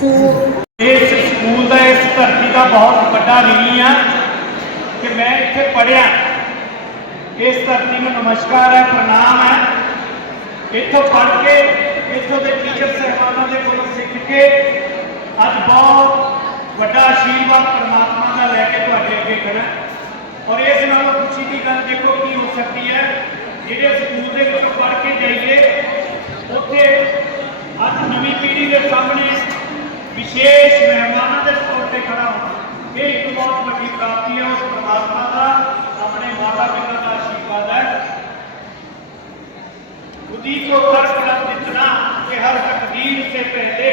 ਸੋ ਇਸ ਸਕੂਲ ਦਾ, ਇਸ ਧਰਤੀ ਦਾ ਬਹੁਤ ਵੱਡਾ ਰਿਣੀ ਆ ਕਿ ਮੈਂ ਇੱਥੇ ਪੜਿਆ ਇਸ ਧਰਤੀ ਨੂੰ ਨਮਸਕਾਰ ਹੈ, ਪ੍ਰਣਾਮ ਹੈ। ਇੱਥੋਂ ਪੜ੍ਹ ਕੇ, ਇੱਥੋਂ ਦੇ ਟੀਚਰ ਸਹਿਬਾਨਾਂ ਦੇ ਕੋਲੋਂ ਸਿੱਖ ਕੇ ਅੱਜ ਬਹੁਤ ਵੱਡਾ ਆਸ਼ੀਰਵਾਦ ਪ੍ਰਮਾਤਮਾ ਦਾ ਲੈ ਕੇ ਤੁਹਾਡੇ ਅੱਗੇ ਖੜਾ ਔਰ ਇਸ ਨਾਲੋਂ ਖੁਸ਼ੀ ਦੀ ਗੱਲ ਦੇਖੋ ਕੀ ਹੋ ਸਕਦੀ ਹੈ। ਜਿਹੜੇ ਸਕੂਲ ਦੇ ਵਿੱਚੋਂ ਪੜ੍ਹ ਕੇ ਜਾਈਏ, ਉੱਥੇ ਅੱਜ ਨਵੀਂ ਪੀੜ੍ਹੀ ਦੇ ਸਾਹਮਣੇ ਵਿਸ਼ੇਸ਼ ਮਹਿਮਾਨਾਂ ਦੇ ਤੌਰ ਤੇ ਖੜਾ ਹੋਣਾ ਇਹ ਇੱਕ ਬਹੁਤ ਵੱਡੀ ਪ੍ਰਾਪਤੀ ਹੈ ਉਸ ਪ੍ਰਮਾਤਮਾ ਦਾ ਆਪਣੇ ਮਾਤਾ ਪਿਤਾ ਦਾ ਆਸ਼ੀਰਵਾਦ ਹੈ खुदी को कर कदम जितना कि हर तकदीर से पहले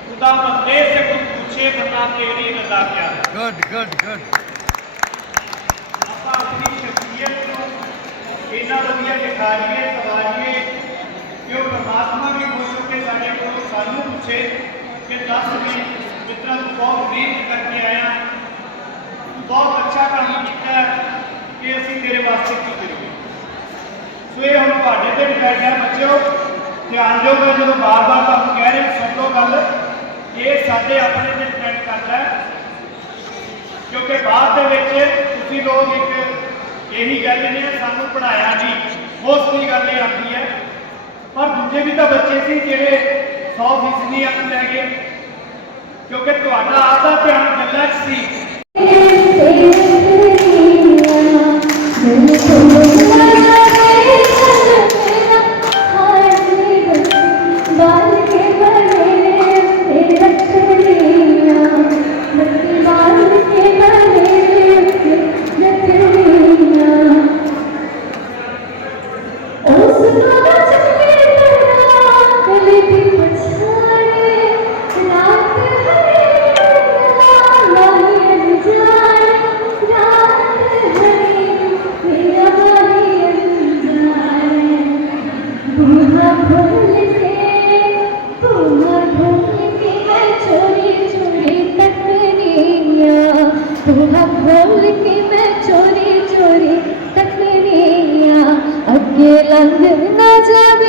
खुदा बंदे से कुछ पूछे बता तेरी रजा क्या है ਗੁੱਡ ਗੁੱਡ ਗੁੱਡ ਆਪਾਂ ਆਪਣੀ ਸ਼ਖਸੀਅਤ ਨੂੰ ਇਹਨਾਂ ਵਧੀਆ ਦਿਖਾਈਏ ਸਵਾਰੀਏ ਕਿ ਉਹ ਪਰਮਾਤਮਾ ਵੀ ਖੁਸ਼ ਹੋ ਕੇ ਸਾਡੇ ਕੋਲ ਸਾਨੂੰ ਪੁੱਛੇ ਕਿ ਦੱਸ ਵੀ ਮਿੱਤਰਾ ਤੂੰ ਬਹੁਤ ਮਿਹਨਤ ਕਰਕੇ ਆਇਆ ਤੂੰ ਬਹੁਤ ਅੱਛਾ ਕੰਮ ਕੀਤਾ ਹੈ ਕਿ ਅਸੀਂ ਤੇਰੇ ਵਾਸਤੇ ਕੀ ਕਰੀਏ ਸੋ ਇਹ ਹੁਣ ਤੁਹਾਡੇ ਤੇ ਡਿਪੈਂਡ ਹੈ ਬੱਚਿਓ ਧਿਆਨ ਦਿਓ ਮੈਂ ਜਦੋਂ ਬਾਰ-ਬਾਰ ਤੁਹਾਨੂੰ ਕਹਿ ਰਿਹਾ ਸੁਣ ਲਓ ਗੱਲ ਇਹ ਸਾਡੇ ਆਪਣੇ ਤੇ ਡਿਪੈਂਡ ਕਰਦਾ ਹੈ ਕਿਉਂਕਿ ਬਾਅਦ ਦੇ ਵਿੱਚ ਤੁਸੀਂ ਲੋਕ ਇੱਕ ਇਹੀ ਗੱਲ ਨੇ ਸਾਨੂੰ ਪੜਾਇਆ ਨਹੀਂ ਉਸ ਦੀ ਗੱਲ ਇਹ ਆਉਂਦੀ ਹੈ ਪਰ ਦੂਜੇ ਵੀ ਤਾਂ ਬੱਚੇ ਸੀ ਜਿਹੜੇ 100% ਨਹੀਂ ਆਪਣੇ ਲੈ ਗਏ ਕਿਉਂਕਿ ਤੁਹਾਡਾ ਆਦਾ ਧਿਆਨ ਗੱਲਾਂ 'ਚ ਸੀ। গেলাম না যাবে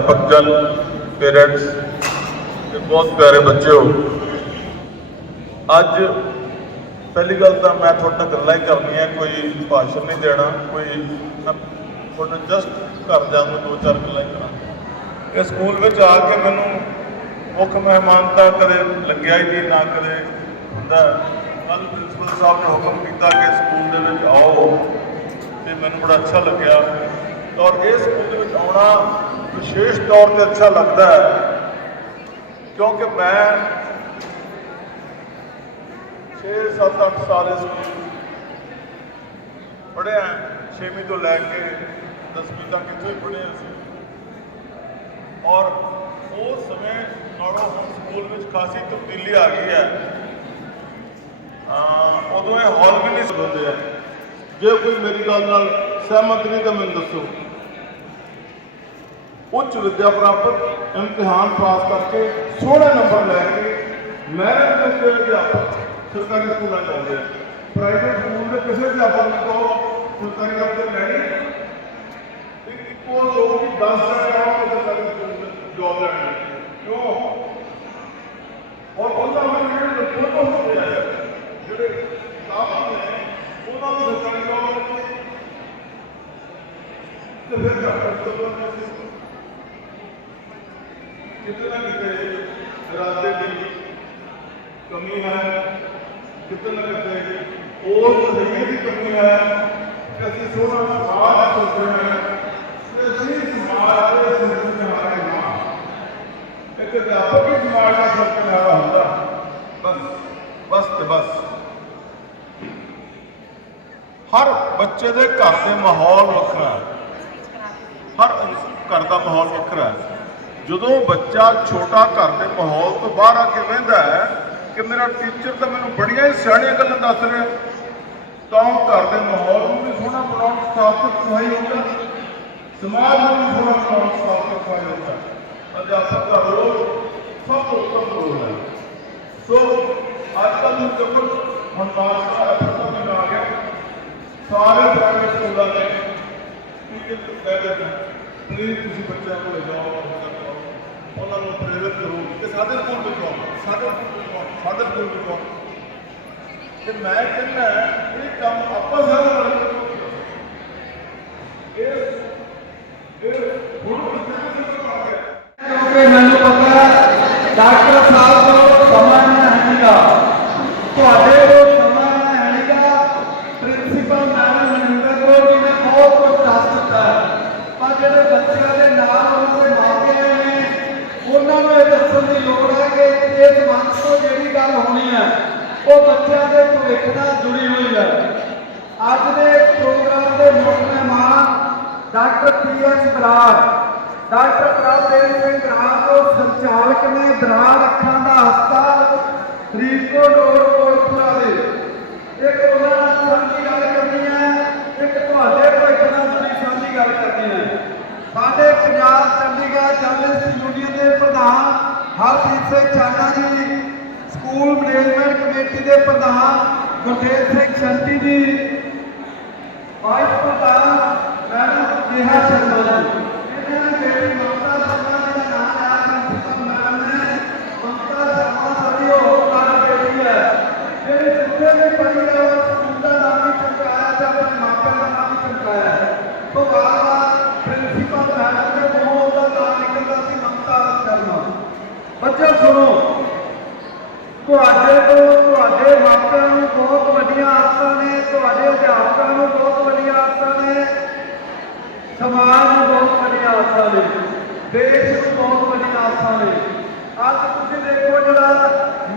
ਸਤਿਕਾਰਯੋਗ ਪੇਰੈਂਟਸ ਤੇ ਬਹੁਤ ਪਿਆਰੇ ਬੱਚਿਓ, ਅੱਜ ਪਹਿਲੀ ਗੱਲ ਤਾਂ ਮੈਂ ਤੁਹਾਡੇ ਨਾਲ ਗੱਲਾਂ ਹੀ ਕਰਨੀਆਂ, ਕੋਈ ਭਾਸ਼ਣ ਨਹੀਂ ਦੇਣਾ, ਕੋਈ ਤੁਹਾਡੇ ਜਸਟ ਘਰ ਜਾਣ ਨੂੰ ਦੋ ਚਾਰ ਗੱਲਾਂ ਹੀ ਕਰਾਂ ਇਹ ਸਕੂਲ ਵਿੱਚ ਆ ਕੇ ਮੈਨੂੰ ਮੁੱਖ ਮਹਿਮਾਨ ਤਾਂ ਕਦੇ ਲੱਗਿਆ ਹੀ ਨਹੀਂ, ਨਾ ਕਦੇ ਹੁੰਦਾ। ਕੱਲ ਪ੍ਰਿੰਸੀਪਲ ਸਾਹਿਬ ਨੇ ਹੁਕਮ ਕੀਤਾ ਕਿ ਸਕੂਲ ਦੇ ਵਿੱਚ ਆਓ, ਤੇ ਮੈਨੂੰ ਬੜਾ ਅੱਛਾ ਲੱਗਿਆ। ਔਰ ਇਹ ਸਕੂਲ ਦੇ ਵਿੱਚ ਆਉਣਾ ਵਿਸ਼ੇਸ਼ ਤੌਰ ਤੇ ਅੱਛਾ ਲੱਗਦਾ ਹੈ, ਕਿਉਂਕਿ ਮੈਂ 6 7 8 ਸਾਲ ਇਸ ਸਕੂਲ ਪੜ੍ਹਿਆ 6ਵੀਂ ਤੋਂ ਲੈ ਕੇ 10ਵੀਂ ਤੱਕ ਇੱਥੇ ਹੀ ਪੜ੍ਹੇ ਅਸੀਂ ਔਰ ਉਸ ਸਮੇਂ ਨਾਲੋਂ ਹੁਣ ਸਕੂਲ ਵਿੱਚ ਖਾਸੀ ਤਬਦੀਲੀ ਆ ਗਈ ਹੈ। ਅਹ ਉਦੋਂ ਇਹ ਹਾਲ ਵੀ ਨਹੀਂ ਸੁਣਦੇ ਆ ਜੇ ਕੋਈ ਮੇਰੀ ਗੱਲ ਨਾਲ ਸਹਿਮਤ ਨਹੀਂ ਤਾਂ ਮੈਨੂੰ ਦੱਸੋ। ਉੱਚ ਵਿਦਿਆ ਪ੍ਰਾਪਤ ਇਮਤਿਹਾਨ ਪਾਸ ਕਰਕੇ ਸੋਹਣੇ ਨੰਬਰ ਲੈ ਕੇ ਮੈਰਿਟ ਦੇ ਅਧਿਆਪਕ ਸਰਕਾਰੀ ਸਕੂਲਾਂ ਚ ਆ। ਪ੍ਰਾਈਵੇਟ ਸਕੂਲ ਦੇ ਕਿਸੇ ਅਧਿਆਪਕ ਨੂੰ ਕਹੋ, ਸਰਕਾਰੀ ਅਫਸਰ ਲੈਣੀ ਇੱਕੋ ਲੋਕ 10 ਜਣੇ ਆਉਣਗੇ ਸਰਕਾਰੀ ਸਕੂਲ ਵਿੱਚ ਜੋਬ ਲੈਣ ਕਿਉਂ? ਔਰ ਉਹਨਾਂ ਨੂੰ ਜਿਹੜੇ ਲੱਖਾਂ ਹੁੰਦੇ ਆ, ਜਿਹੜੇ ਸਟਾਫ ਨੇ ਉਹਨਾਂ ਨੂੰ ਸਰਕਾਰੀ ਜੋਬ ਤੇ ਫਿਰ ਘੱਟ ਤੋਂ ਕਿਤੇ ਨਾ ਕਿਤੇ ਇਰਾਦੇ ਦੀ ਕਮੀ ਹੈ। ਕਿਤੇ ਨਾ ਕਿਤੇ ਉਸ ਜ਼ਮੀਨ ਦੀ ਕਮੀ ਹੈ ਕਿ ਅਸੀਂ ਸੋਹਣਾ ਸਮਾਜ ਸੋਚ ਰਹੇ ਹਾਂ ਅਸੀਂ ਸਮਾਜ ਦੇ ਸਮਰਥਨ ਹਾਰੇ ਨਾ ਇੱਕ ਅਧਿਆਪਕ ਹੀ ਸਮਾਜ ਦਾ ਸਮਰਥਨ ਹਾਰਾ ਹੁੰਦਾ। ਬਸ ਬਸ ਤੇ ਬਸ। ਹਰ ਬੱਚੇ ਦੇ ਘਰ ਦੇ ਮਾਹੌਲ ਵੱਖਰਾ ਹੈ। ਹਰ ਘਰ ਦਾ ਮਾਹੌਲ ਵੱਖਰਾ ਹੈ। ਜਦੋਂ ਬੱਚਾ ਛੋਟਾ ਘਰ ਦੇ ਮਾਹੌਲ ਤੋਂ ਬਾਹਰ ਆ ਕੇ ਵਹਿੰਦਾ ਹੈ ਕਿ ਮੇਰਾ ਟੀਚਰ ਤਾਂ ਮੈਨੂੰ ਬੜੀਆਂ ਹੀ ਸਿਆਣੀਆਂ ਗੱਲਾਂ ਦੱਸ ਰਿਹਾ ਤਾਂ ਉਹ ਘਰ ਦੇ ਮਾਹੌਲ ਨੂੰ ਵੀ ਸੋਹਣਾ ਬਣਾਉਣ ਸਾਫ਼ ਸਫ਼ਾਈ ਹੁੰਦਾ ਸਮਾਜ ਨੂੰ ਵੀ ਸੋਹਣਾ ਬਣਾਉਣ ਸਾਫ਼ ਸਫ਼ਾਈ ਹੁੰਦਾ ਅਧਿਆਪਕ ਦਾ ਰੋਲ ਸਭ ਤੋਂ ਉੱਤਮ ਰੋਲ ਹੈ। ਸੋ ਅੱਜ ਕੱਲ੍ਹ ਨੂੰ ਦੇਖੋ, ਹੁਣ ਮਾਰਚ ਦਾ ਆ ਗਿਆ। ਸਾਰੇ ਪ੍ਰਾਈਵੇਟ ਸਕੂਲਾਂ ਦੇ ਟੀਚਰ ਕਹਿ ਦਿੰਦੇ ਪਲੀਜ਼ ਤੁਸੀਂ ਬੱਚਿਆਂ ਕੋਲ ਜਾਓ ਔਰ ਉਹਨਾਂ ਨੂੰ ਪ੍ਰੇਰਿਤ ਕਰੋ ਕਿ ਸਾਡੇ ਸਕੂਲ ਵਿੱਚ ਆਓ ਸਾਡੇ ਸਕੂਲ ਵਿੱਚ ਆਓ ਸਾਡੇ ਸਕੂਲ ਵਿੱਚ ਆਓ ਤੇ ਮੈਂ ਕਹਿੰਦਾ ਇਹ ਕੰਮ ਆਪਾਂ ਸਾਰੇ ਰਲ ਇਹ ਇਹ ਹੁਣ ਕਿਤੇ ਨਾ ਆ ਗਿਆ ਕਿਉਂਕਿ ਮੈਨੂੰ ਪਤਾ ਡਾਕਟਰ ਸਾਹਿਬ ਕੋਲ ਸਮਾਂ ਨਹੀਂ ਹੈਗਾ। ਤੁਹਾਡੇ ਕੋਲ ਸਮਾਂ ਨਹੀਂ ਹੈਗਾ। ਪ੍ਰਿੰਸੀਪਲ ਮੈਡਮ ਮਨਿੰਦਰ ਕੋਲ ਜੀ ਨੇ ਬਹੁਤ ਕੁਝ ਦੱਸ ਦਿੱਤਾ ਹੈ। ਪਰ ਜਿਹੜੇ ਬੱਚਿਆਂ ਦੇ ਨਾਲ ਉਹਨਾਂ ਦੇ ਮਾਪੇ ਨੇ ਉਹਨਾਂ ਨੂੰ ਇਹ ਦੱਸਣ ਦੀ ਲੋੜ ਹੈ ਕਿ ਇਸ ਮੰਚ ਤੋਂ ਜਿਹੜੀ ਗੱਲ ਹੋਣੀ ਹੈ, ਉਹ ਬੱਚਿਆਂ ਦੇ ਭਵਿੱਖ ਨਾਲ ਜੁੜੀ ਹੋਈ ਹੈ। ਅੱਜ ਦੇ ਪ੍ਰੋਗਰਾਮ ਦੇ ਮੁੱਖ ਮਹਿਮਾਨ doctor P S Brar. Doctor Prabhdev Singh Brar ਤੋਂ ਸੰਚਾਲਕ ਨੇ ਬਰਾੜ ਅੱਖਾਂ ਦਾ ਹਸਪਤਾਲ ਫਰੀਦਕੋਟ ਰੋਡ ਕੋਟਪੁਰਾ ਦੇ। ਇੱਕ ਉਹਨਾਂ ਨਾਲ ਸਾਂਝੀ ਗੱਲ ਕਰਨੀ ਹੈ, ਇੱਕ ਤੁਹਾਡੇ ਭਵਿੱਖ ਨਾਲ ਜੁੜੀ ਸਾਂਝੀ ਗੱਲ ਕਰਨੀ ਹੈ। ਸਾਡੇ ਪੰਜਾਬ ਚੰਡੀਗੜ੍ਹ ਜਰਨਲਿਸਟ ਯੂਨੀਅਨ ਦੇ ਪ੍ਰਧਾਨ ਹਰਦੀਪ ਸਿੰਘ ਚਾਨਾ ਜੀ, ਸਕੂਲ ਮੈਨੇਜਮੈਂਟ ਕਮੇਟੀ ਦੇ ਪ੍ਰਧਾਨ ਗੁਰਦੇਵ ਸਿੰਘ ਸ਼ੰਤੀ ਜੀ, ਵਾਈਸ ਪ੍ਰਧਾਨ ਮੈਡਮ ਨੇਹਾ ਸ਼ਰਮਾ ਜੀ ਇਹਨਾਂ ਨੇ ਬੇਟੀ ਮਮਤਾ ਸ਼ਰਮਾ ਜੀ ਦਾ ਨਾਮ ਲਿਆ ਪ੍ਰਿੰਸੀਪਲ ਮੈਡਮ ਨੇ ਮਮਤਾ ਸ਼ਰਮਾ ਸਾਡੀ ਉਹ ਨਾਲ ਬੇਟੀ ਹੈ ਜਿਹੜੇ ਜਿੱਥੇ ਵੀ ਪੜ੍ਹੀ ਹੈ ਉਹ ਸਕੂਲ ਦਾ ਨਾਮ ਵੀ ਚਮਕਾਇਆ ਤੇ ਆਪਣੇ ਮਾਪਿਆਂ ਦਾ ਨਾਮ ਵੀ ਚਮਕਾਇਆ ਤੋਂ ਵਾਰ ਵਾਰ ਪ੍ਰਿੰਸੀਪਲ ਮੈਡਮ ਦੇ ਮੂੰਹੋਂ ਉਹਦਾ ਨਾਮ ਨਿਕਲਦਾ ਸੀ ਮਮਤਾ ਸ਼ਰਮਾ ਬੱਚਿਓ ਸੁਣੋ ਤੁਹਾਡੇ ਤੋਂ ਤੁਹਾਡੇ ਮਾਪਿਆਂ ਨੂੰ ਬਹੁਤ ਵੱਡੀਆਂ ਆਸਾਂ ਨੇ ਤੁਹਾਡੇ ਅਧਿਆਪਕਾਂ ਨੂੰ ਬਹੁਤ ਵੱਡੀਆਂ ਆਸਾਂ ਨੇ ਸਮਾਜ ਨੂੰ ਬਹੁਤ ਵੱਡੀਆਂ ਆਸਾਂ ਨੇ, ਦੇਸ਼ ਨੂੰ ਬਹੁਤ ਵੱਡੀਆਂ ਆਸਾਂ ਨੇ। ਅੱਜ ਤੁਸੀਂ ਦੇਖੋ ਜਿਹੜਾ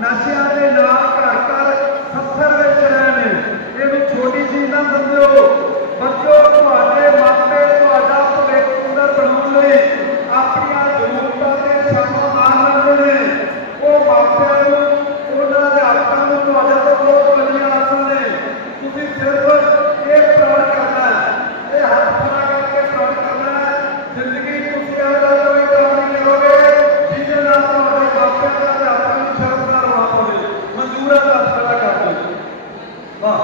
ਨਸ਼ਿਆਂ ਦੇ ਨਾਲ ਘਰ ਘਰ ਸੱਥਰ ਵਿੱਚ ਰਹੇ ਨੇ। ਇਹਨੂੰ ਛੋਟੀ ਚੀਜ਼ ਨਾ ਸਮਝੋ। ਬੱਚੋ, ਤੁਹਾਡੇ ਮਾਪੇ ਤੁਹਾਡਾ ਭਵਿੱਖ ਸੁੰਦਰ ਬਣਾਉਣ ਲਈ ਆਪਣੀਆਂ ਜ਼ਰੂਰਤਾਂ ਤੇ ਸਮਾਂ ਮਾਰ ਲੈਂਦੇ ਨੇ ਉਹ ਮਾਪਿਆਂ ਨੂੰ ਉਹਨਾਂ ਦੇ ਹੱਥਾਂ ਨੂੰ ਤੁਹਾਡੇ ਤੋਂ ਬਹੁਤ ਵੱਡੀਆਂ ਆਸਾਂ ਨੇ ਤੁਸੀਂ ਸਿਰਫ ਇਹ ਪ੍ਰਣ ਕਰਨਾ ਹੈ ਇਹ ਹੱਥ ਖੜਾ ਕਰਕੇ ਪ੍ਰਣ ਕਰਨਾ ਹੈ ਜ਼ਿੰਦਗੀ ਤੁਸੀਂ ਆਪਦਾ ਕੋਈ ਕੰਮ ਨਹੀਂ ਕਰੋਗੇ ਜਿਹਦੇ ਨਾਲ ਤੁਹਾਡੇ ਮਾਪਿਆਂ ਦਾ ਤੇ ਹੱਥਾਂ ਨੂੰ ਸ਼ਰਮਸਾਰ ਹੋਣਾ ਪਵੇ ਮਨਜ਼ੂਰ ਹੈ ਤਾਂ ਹੱਥ ਖੜਾ ਕਰ ਦਿਓ ਵਾਹ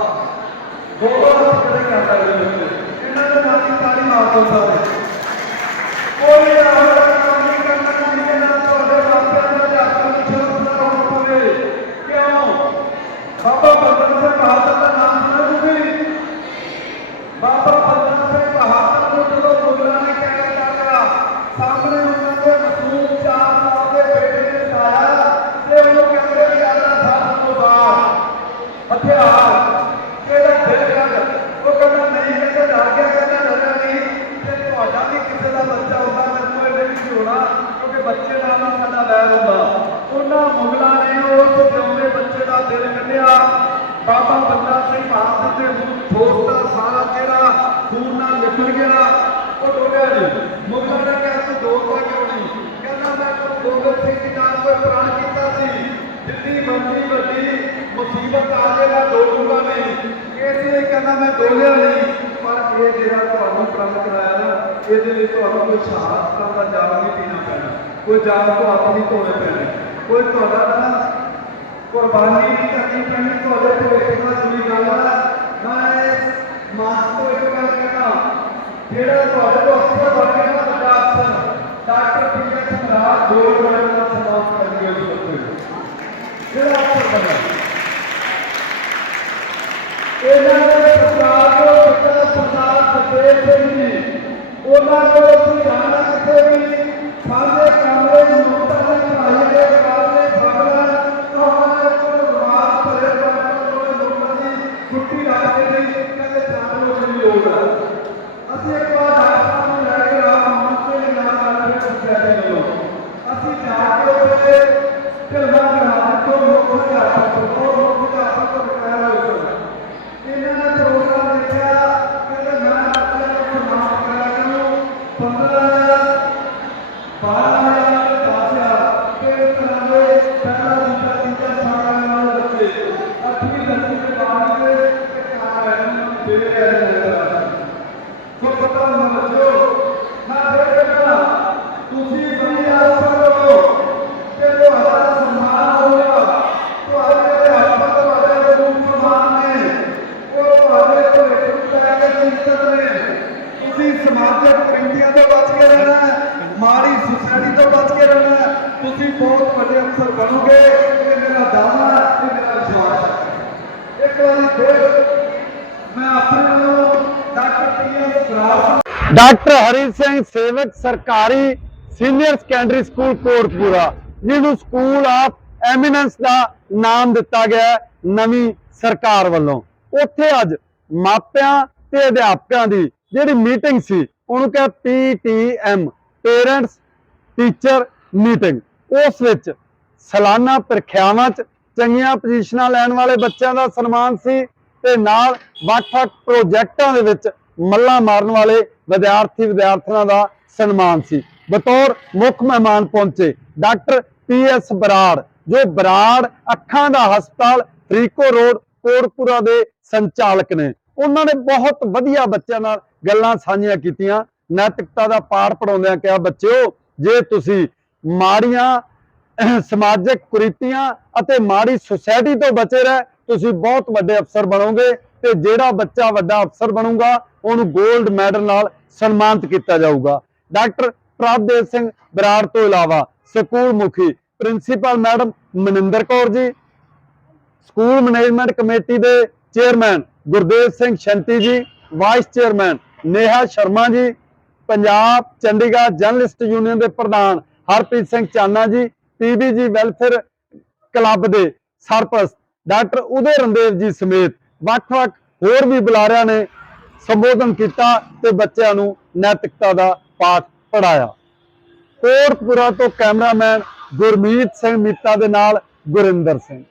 ਦੋਨੋਂ ਹੱਥ ਖੜੇ ਕਰ ਸਕਦੇ ਹੋ ਇਹਨਾਂ ਦੇ ਮਾਤੀ ਤਾਲੀ ਮਾਰ ਦਿਓ ਸਾਰੇ ਕੋਈ ਇਹੋ ਜਿਹਾ ਕੰਮ ਨਹੀਂ ਕਰਨਾ ਜਿਹਦੇ ਨਾਲ ਤੁਹਾਡੇ ਮਾਪਿਆਂ ਦਾ ਤੇ ਹੱਥਾਂ ਨੂੰ ਸ਼ਰਮਸਾਰ ਹੋਣਾ ਪਵੇ ਕਿਉਂ ਬਾਬਾ ਬੰਦਾ ਸਿੰਘ ਬਹਾਦਰ ਦਾ ਨਾਮ ਸੁਣਿਆ ਤੁਸੀਂ ਬਾਬਾ ਬੰਦਾ ਸਿੰਘ ਬਹਾਦਰ ਨੂੰ ਜਦੋਂ ਮੁਗਲਾਂ ਨੇ ਕੈਦ ਕਰ ਲਿਆ ਸਾਹਮਣੇ ਉਹਨਾਂ ਦੇ ਮਸੂਮ ਚਾਰ ਸਾਲ ਦੇ ਬੇਟੇ ਨੇ ਸਾਇਆ ਤੇ ਉਹਨੂੰ ਕਹਿੰਦੇ ਵੀ ਆਲਾ ਸਾਹਿਬ ਤੋਂ ਬਾਹਰ ਹਥਿਆਰ ਕਿਹੜਾ ਦਿਲ ਕੱਢ ਉਹ ਕਹਿੰਦਾ ਨਹੀਂ ਕਹਿੰਦਾ ਡਰ ਗਿਆ ਕਹਿੰਦਾ ਡਰਿਆ ਨਹੀਂ ਤੇ ਤੁਹਾਡਾ ਵੀ ਕਿਸੇ ਦਾ ਬੱਚਾ ਹੁੰਦਾ ਮੈਨੂੰ ਇਹ ਨਹੀਂ ਹੋਣਾ ਕਿਉਂਕਿ ਬੱਚੇ ਨਾਲ ਨਾ ਸਾਡਾ ਵੈਰ ਹੁੰਦਾ ਉਹਨਾਂ ਮੁਗਲਾਂ ਨੇ ਉਸ ਜਿਉਂਦੇ ਬੱਚੇ ਦਾ ਦਿਲ ਕੱਢਿਆ ਬਾਬਾ ਬੰਦਾ ਸਿੰਘ ਬਹਾਦਰ ਦੇ ਮੂੰਹ ਠੋਸ ਦਾ ਸਾਰਾ ਚਿਹਰਾ ਖੂਨ ਨਾਲ ਲਿਬੜ ਗਿਆ ਉਹ ਡੋਲਿਆ ਨਹੀਂ ਮੁਗਲਾਂ ਨੇ ਕਿਹਾ ਤੂੰ ਡੋਲਦਾ ਕਿਉਂ ਨਹੀਂ ਕਹਿੰਦਾ ਮੈਂ ਤਾਂ ਗੋਬਿੰਦ ਸਿੰਘ ਜੀ ਨਾਲ ਕੋਈ ਪ੍ਰਾਣ ਕੀਤਾ ਸੀ ਜਿੱਦੀ ਮੰਦੀ ਵੱਡੀ ਮੁਸੀਬਤ ਆ ਜੇ ਮੈਂ ਡੋਲੂਗਾ ਨਹੀਂ ਇਸ ਲਈ ਕਹਿੰਦਾ ਮੈਂ ਡੋਲਿਆ ਨਹੀਂ, ਪਰ ਇਹ ਜਿਹੜਾ ਤੁਹਾਨੂੰ ਪ੍ਰਣ ਕਰਾਇਆ ਨਾ, ਇਹਦੇ ਲਈ ਤੁਹਾਨੂੰ ਕੋਈ ਸ਼ਹਾਦਤਾਂ ਦਾ ਜਾਮ ਨਹੀਂ ਪੀਣਾ ਪੈਣਾ। ਕੋਈ ਜਾਲ ਤੋਂ ਹੱਥ ਧੋਣੇ ਪੈਣੇ। ਕੋਈ ਤੁਹਾਡਾ ਨਾ ਕੁਰਬਾਨੀ ਨਹੀਂ ਕਰਨੀ ਪੈਣੀ, ਤੁਹਾਡੇ ਭਵਿੱਖ ਨਾਲ ਜੁੜੀ ਗੱਲ ਹੈ ਮੈਂ ਇਸ ਮਾਸ ਤੋਂ ਇੱਕ ਗੱਲ ਕਹਿਣਾ ਜਿਹੜਾ ਤੁਹਾਡੇ ਤੋਂ ਅਫਸਰ ਬਣ ਗਿਆ ਨਾ ਵੱਡਾ ਅਫਸਰ ਡਾਕਟਰ ਪੀ ਐਸ ਸਮਰਾਟ ਜੋੜ ਬਣੇ ਦਾ ਸਨਮਾਨ ਕਰੀਏ ਉਸ ਬੰਦੇ ਨੂੰ ਜਿਹੜਾ ਅਫਸਰ ਬਣਿਆ ਇਹਨਾਂ ਦੇ ਸਰਕਾਰ ਤੋਂ ਪਿਤਾ ਸਰਦਾਰ ਸੁਖਦੇਵ ਸਿੰਘ ਜੀ ਉਹਨਾਂ ਕੋਲ ਅਸੀਂ ਜਾਣਾ ਕਿਤੇ ਵੀ ਸਾਡੇ ਕਮਰੇ ਨੂੰ ਮੁਕਤਾ ਦੇ ਪੜਾਈ ਦੇ ਕਾਰਨ ਫਿਲਮਾਂ ਬਣਾ ਦਿੱਤੋ ਮੁੱਖ ਅਧਿਆਪਕ ਉਹ ਮੁੱਖ ਅਧਿਆਪਕ ਤੋਂ ਰਿਟਾਇਰ ਹੋਏ ਸਨ ਇਹਨਾਂ ਨੇ ਪ੍ਰੋਗਰਾਮ ਦੇਖਿਆ ਕਹਿੰਦੇ ਮੈਂ ਬੱਚਿਆਂ ਨੂੰ ਸਨਮਾਨ ਕਰਾਇਆ ਨੂੰ 15000 12000 10000 ਤੇ ਤਰ੍ਹਾਂ ਦੇ ਪਹਿਲਾ ਦੂਜਾ ਤੀਜਾ ਸਾਲ ਵਾਲੇ ਬੱਚੇ ਅੱਠਵੀਂ ਦਸਵੀਂ ਦੇ ਬਾਅਦ ਦੇ ਇੱਕ ਕਾਰ ਹੈ ਦੇ ਰਹੇ ਸੋ ਪਤਾ ਨਾ ਬੱਚੋ ਮੈਂ ਫਿਰ ਕਹਿੰਦਾ ਤੁਸੀਂ ਵਧੀਆ ਅਫਸਰ ਹੋ ਕਿ ਤੁਹਾਡਾ ਸਨਮਾਨ ਹੋਵੇਗਾ ਤੁਹਾਡੇ ਅਧਿਆਪਕ ਤੁਹਾਡੇ ਰੂਪ ਸਨਮਾਨ ਨੇ ਉਹ ਤੁਹਾਡੇ ਭਵਿੱਖ ਨੂੰ ਲੈ ਕੇ ਚਿੰਤਤ ਨੇ ਤੁਸੀਂ ਸਮਾਜਿਕ ਕੁਰੀਤੀਆਂ ਤੋਂ ਬਚ ਕੇ ਰਹਿਣਾ ਹੈ ਮਾੜੀ ਸੁਸਾਇਟੀ ਤੋਂ ਬਚ ਕੇ ਰਹਿਣਾ ਹੈ ਤੁਸੀਂ ਬਹੁਤ ਵੱਡੇ ਅਫਸਰ ਬਣੋਗੇ ਇਹ ਮੇਰਾ ਦਾਅਵਾ ਹੈ ਇਹ ਮੇਰਾ ਵਿਸ਼ਵਾਸ ਹੈ ਇੱਕ ਵਾਰੀ ਫਿਰ ਮੈਂ ਆਪਣੇ ਵੱਲੋਂ doctor T S Brar doctor Hari Singh, ਸੇਵਕ ਸਰਕਾਰੀ ਸੀਨੀਅਰ ਸੈਕੰਡਰੀ ਸਕੂਲ ਕੋਟਪੂਰਾ, ਜਿਹਨੂੰ ਸਕੂਲ ਆਫ ਐਮੀਨੈਂਸ ਦਾ ਨਾਮ ਦਿੱਤਾ ਗਿਆ ਨਵੀਂ ਸਰਕਾਰ ਵੱਲੋਂ। ਉੱਥੇ ਅੱਜ ਮਾਪਿਆਂ ਤੇ ਅਧਿਆਪਕਾਂ ਦੀ ਜਿਹੜੀ ਮੀਟਿੰਗ ਸੀ, ਉਹਨੂੰ ਕਹੇ ਪੀਟੀਐਮ ਪੇਰੈਂਟਸ ਟੀਚਰ ਮੀਟਿੰਗ। ਉਸ ਵਿੱਚ ਸਾਲਾਨਾ ਪ੍ਰੀਖਿਆਵਾਂ 'ਚ ਚੰਗੀਆਂ ਪੋਜੀਸ਼ਨਾਂ ਲੈਣ ਵਾਲੇ ਬੱਚਿਆਂ ਦਾ ਸਨਮਾਨ ਸੀ ਤੇ ਨਾਲ ਵੱਖ-ਵੱਖ ਪ੍ਰੋਜੈਕਟਾਂ ਦੇ ਵਿੱਚ ਮੱਲਾ ਮਾਰਨ ਵਾਲੇ ਵਿਦਿਆਰਥੀ ਵਿਦਿਆਰਥਣਾਂ ਦਾ ਸਨਮਾਨ ਸੀ। ਬਤੌਰ ਮੁੱਖ ਮਹਿਮਾਨ ਪਹੁੰਚੇ ਡਾਕਟਰ ਪੀ ਐਸ ਬਰਾੜ, ਜੋ ਬਰਾੜ ਅੱਖਾਂ ਦਾ ਹਸਪਤਾਲ ਫਰੀਕੋ ਰੋਡ, ਕੋਟਪੁਰਾ ਦੇ ਸੰਚਾਲਕ ਨੇ। ਉਹਨਾਂ ਨੇ ਬਹੁਤ ਵਧੀਆ ਬੱਚਿਆਂ ਨਾਲ ਗੱਲਾਂ ਸਾਂਝੀਆਂ ਕੀਤੀਆਂ। ਨੈਤਿਕਤਾ ਦਾ ਪਾਠ ਪੜਾਉਂਦਿਆਂ ਕਿਹਾ, ਬੱਚਿਓ, ਜੇ ਤੁਸੀਂ ਮਾੜੀਆਂ ਸਮਾਜਿਕ ਕੁਰੀਤੀਆਂ ਅਤੇ ਮਾੜੀ ਸੁਸਾਇਟੀ ਤੋਂ ਬਚੇ ਰਹਿ, ਤੁਸੀਂ ਬਹੁਤ ਵੱਡੇ ਅਫਸਰ ਬਣੋਗੇ। ਤੇ ਜਿਹੜਾ ਬੱਚਾ ਵੱਡਾ ਅਫਸਰ ਬਣੂਗਾ, ਉਹਨੂੰ 골ਡ ਮੈਡਲ ਨਾਲ ਸਨਮਾਨਿਤ ਕੀਤਾ ਜਾਊਗਾ। ਡਾਕਟਰ ਪ੍ਰਭਦੇਵ ਸਿੰਘ ਬਰਾੜ ਤੋਂ ਇਲਾਵਾ ਸਕੂਲ ਮੁਖੀ principal madam Maninder Kaur ji, school management committee ਦੇ chairman Gurdev Singh Shanti ji, vice chairman Neha Sharma ji, Punjab Chandigarh journalist union ਦੇ ਪ੍ਰਧਾਨ ਹਰਪ੍ਰੀਤ ਸਿੰਘ ਚਾਨਾ ਜੀ, ਪੀਬੀਜੀ ਵੈਲਫੇਅਰ ਕਲੱਬ ਦੇ ਸਰਪ੍ਰਸਤ ਡਾਕਟਰ ਉਦੇ ਰੰਦੇਵ ਜੀ ਸਮੇਤ ਵੱਖ-ਵੱਖ ਹੋਰ ਵੀ ਬੁਲਾਰਿਆਂ ਨੇ ਸੰਬੋਧਨ ਕੀਤਾ ਤੇ ਬੱਚਿਆਂ ਨੂੰ ਨੈਤਿਕਤਾ ਦਾ ਪਾਠ ਪੜਾਇਆ ਕੋਟਪੁਰਾ ਤੋਂ ਕੈਮਰਾਮੈਨ ਗੁਰਮੀਤ ਸਿੰਘ ਮੀਤਾ ਦੇ ਨਾਲ ਗੁਰਿੰਦਰ ਸਿੰਘ।